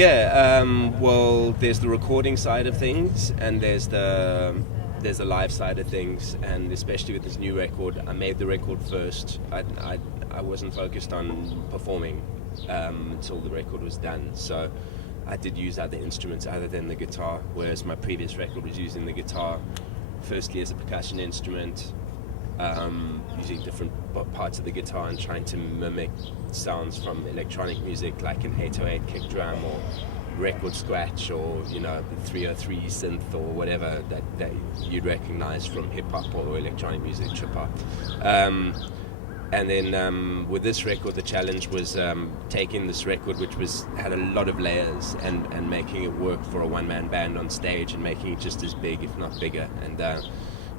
Well, there's the recording side of things, and there's the live side of things, and especially with this new record, I made the record first. I wasn't focused on performing until the record was done, so I did use other instruments other than the guitar, whereas my previous record was using the guitar firstly as a percussion instrument, using different parts of the guitar and trying to mimic sounds from electronic music like an 808 kick drum or record scratch, or the 303 synth, or whatever that you'd recognize from hip-hop or electronic music, trip-hop. And then with this record, the challenge was taking this record, which had a lot of layers, and making it work for a one-man band on stage, and making it just as big, if not bigger. And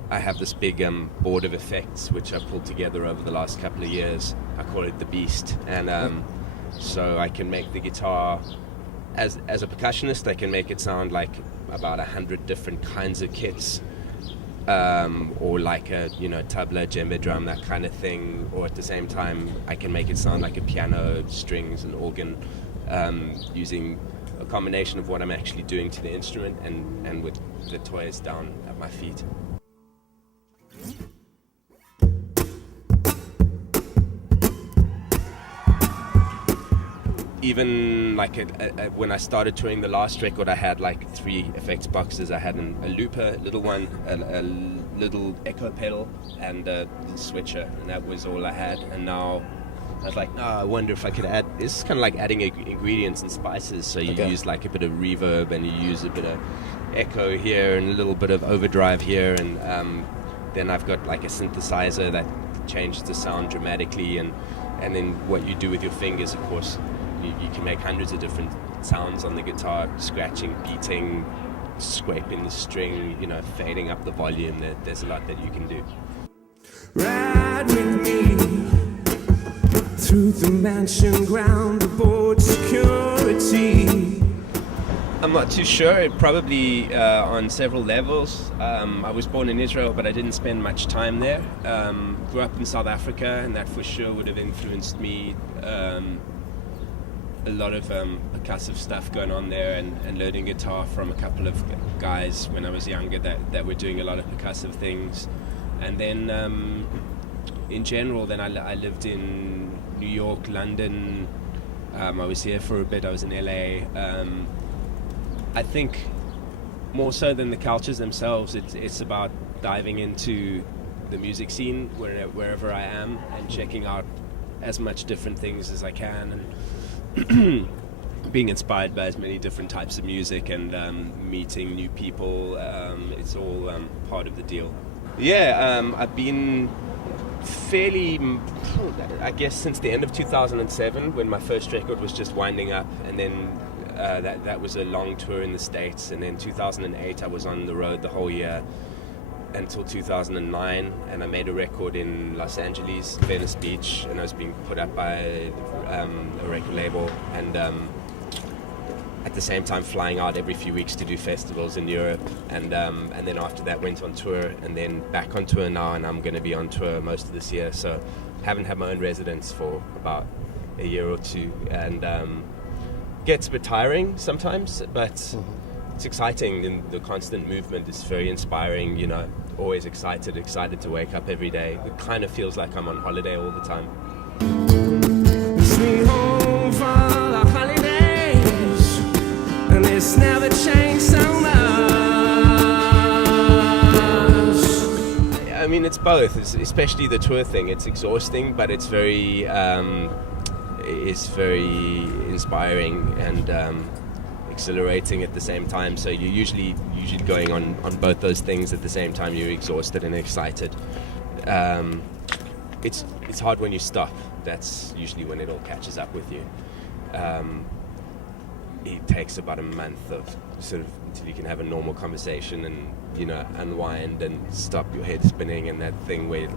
I have this big board of effects, which I've pulled together over the last couple of years. I call it the Beast. And so I can make the guitar, as a percussionist, I can make it sound like about 100 different kinds of kits. Or like a tabla, djembe drum, that kind of thing, or at the same time I can make it sound like a piano, strings and organ, using a combination of what I'm actually doing to the instrument and with the toys down at my feet. Even like when I started touring the last record, I had like 3 effects boxes. I had a looper, little one, a little echo pedal, and a little switcher, and that was all I had. And now I was like, I wonder if I could add. It's kind of like adding ingredients and spices. So you use like a bit of reverb, and you use a bit of echo here, and a little bit of overdrive here, and then I've got like a synthesizer that changes the sound dramatically, and then what you do with your fingers, of course. You can make hundreds of different sounds on the guitar, scratching, beating, scraping the string, fading up the volume. There's a lot that you can do. Ride with me through the mansion ground aboard security. I'm not too sure, probably on several levels. I was born in Israel, but I didn't spend much time there. Grew up in South Africa, and that for sure would have influenced me. A lot of percussive stuff going on there, and learning guitar from a couple of guys when I was younger that were doing a lot of percussive things. And then in general, then I lived in New York, London. I was here for a bit. I was in LA. I think more so than the cultures themselves, it's about diving into the music scene wherever I am, and checking out as much different things as I can, and being inspired by as many different types of music, and meeting new people. It's all part of the deal. I've been fairly, I guess, since the end of 2007, when my first record was just winding up, and then that was a long tour in the States, and then 2008 I was on the road the whole year until 2009, and I made a record in Los Angeles, Venice Beach, and I was being put up by a record label, and at the same time flying out every few weeks to do festivals in Europe, and then after that went on tour, and then back on tour now, and I'm going to be on tour most of this year, so haven't had my own residence for about a year or two, and gets a bit tiring sometimes, but it's exciting, and the constant movement is very inspiring, always excited to wake up every day. It kind of feels like I'm on holiday all the time. Sweet home for the holidays, and it's never changed so much. I mean, it's both, especially the tour thing. It's exhausting, but it's very inspiring and exhilarating at the same time. So you're usually going on both those things at the same time. You're exhausted and excited. It's hard when you stop. That's usually when it all catches up with you. It takes about a month of sort of until you can have a normal conversation and unwind and stop your head spinning, and that thing where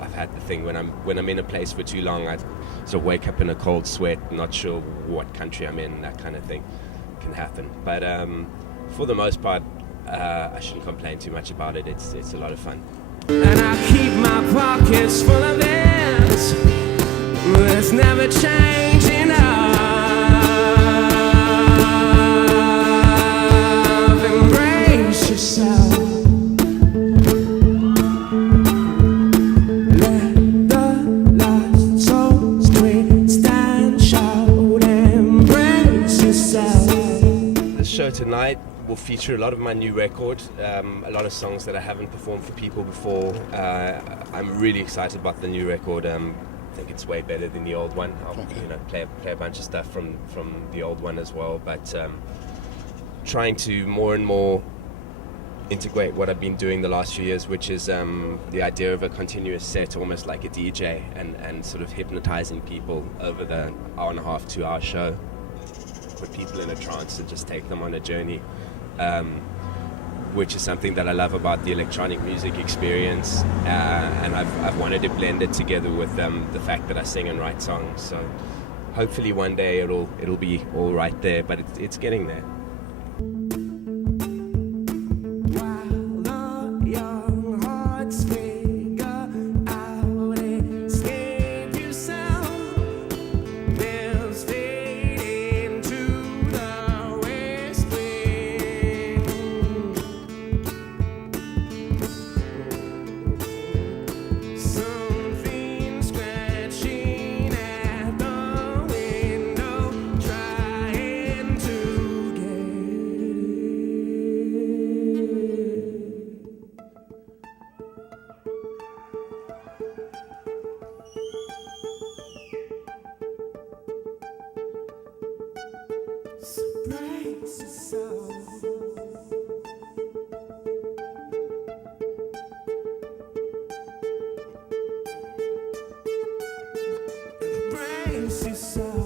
I've had the thing when I'm in a place for too long, I sort of wake up in a cold sweat, not sure what country I'm in, that kind of thing can happen. But for the most part, I shouldn't complain too much about it. It's a lot of fun. And I keep my pockets full of this, it's never changing us. will feature a lot of my new record, a lot of songs that I haven't performed for people before. I'm really excited about the new record. I think it's way better than the old one. I'll play a bunch of stuff from the old one as well, but trying to more and more integrate what I've been doing the last few years, which is the idea of a continuous set, almost like a DJ, and sort of hypnotizing people over the hour and a half, 2 hour show. Put people in a trance and just take them on a journey, which is something that I love about the electronic music experience, and I've wanted to blend it together with the fact that I sing and write songs. So hopefully one day it'll be all right there, but it's getting there. Breaks the soul. Breaks your soul.